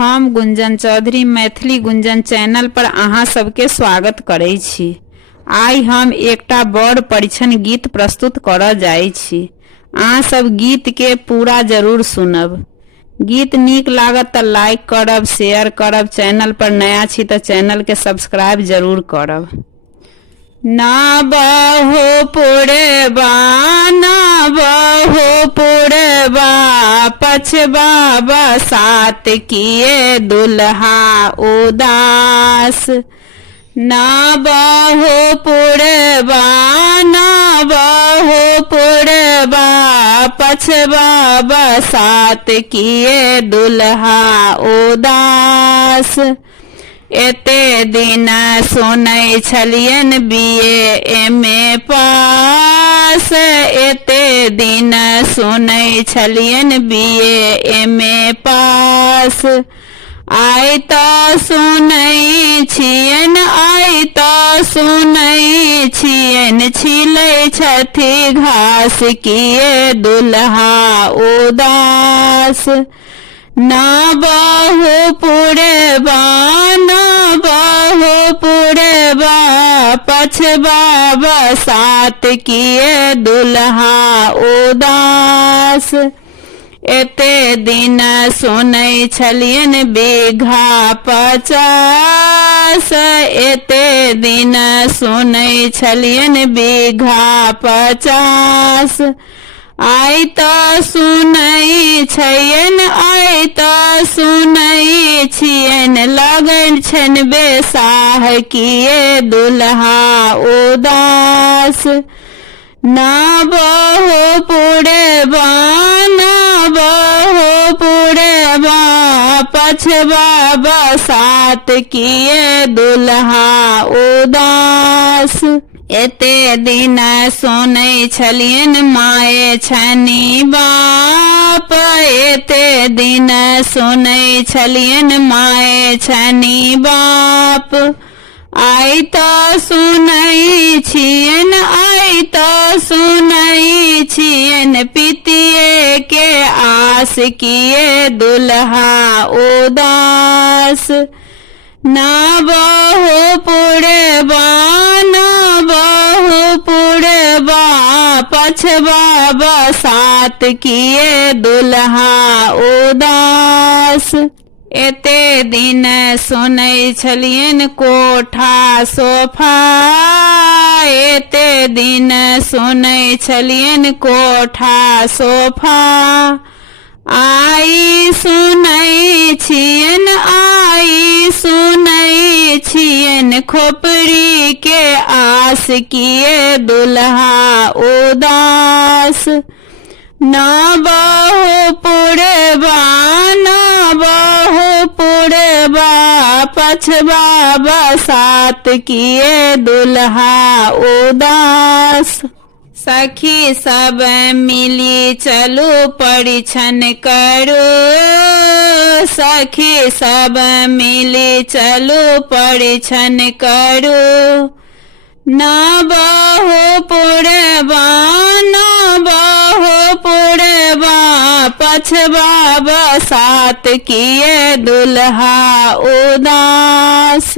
हम गुंजन चौधरी मैथिली गुंजन चैनल पर अहाँ सबके स्वागत करै छी। आइ हम एकटा बड़ परिछन गीत प्रस्तुत करऽ जाइ छी। अहाँ सब गीत के पूरा जरूर सुनब। गीत नीक लागत त लाइक करब, शेयर करब। चैनल पर नया छी त चैनल के सब्सक्राइब जरूर करब। ना बहो पुरबा, ना बहो पुरबा, पछबा बसात किए दुल्हा उदास। ना बहो पुरबा, ना बहो पुरबा, पछबा बसात किए दुल्हा उदास। एते दिन सुनै छलियन बीए एमए पास, एते दिन सुनै छलियन बीए एमए पास। आइ तऽ सुनै छियन, आइ तऽ सुनै छियन, छिलै छथि घास किए दुल्हा उदास। ना बहो पुरबा, ना बहो पुरबा, पछबा बसात किए दुल्हा उदास। एते दिन सुनै छलियन बीघा 50, एते दिन सुनै छलियन बीघा 50। आइ तऽ सुनै छियन, आइ तऽ सुनै छियन, लगन छन बेसाह किए दुल्हा उदास। ना बहो पुरबा, ना बहो पुरबा, पछबा बसात किए दुल्हा उदास। एते दिन सुनै छलियन माए छनि बाप, एते दिन सुनै छलियन माए छनि बाप। आइ तऽ सुनै छियन, आइ तऽ सुनै छियन, पितिए के आस किए दुल्हा उदास। ना बहो पुरबा, ना बहो पुरबा, पछबा बसात किए दुल्हा उदास। एते दिन सुनै छलियन कोठा सोफा, एते दिन सुनै छलियन कोठा सोफा। आइ सुनै छियन, आइ सुनै छियन, खोपड़ी के आस किए दुल्हा उदास। ना बहो पुरबा, ना बहो पुरबा, पछबा बसात किए दुल्हा उदास। सखी सब मिली चलू परिछन करू, सखी सब मिली चलू परिछन करू। ना बहो पुरबा, ना बहो पुरबा, पछबा बसात किए दुल्हा उदास।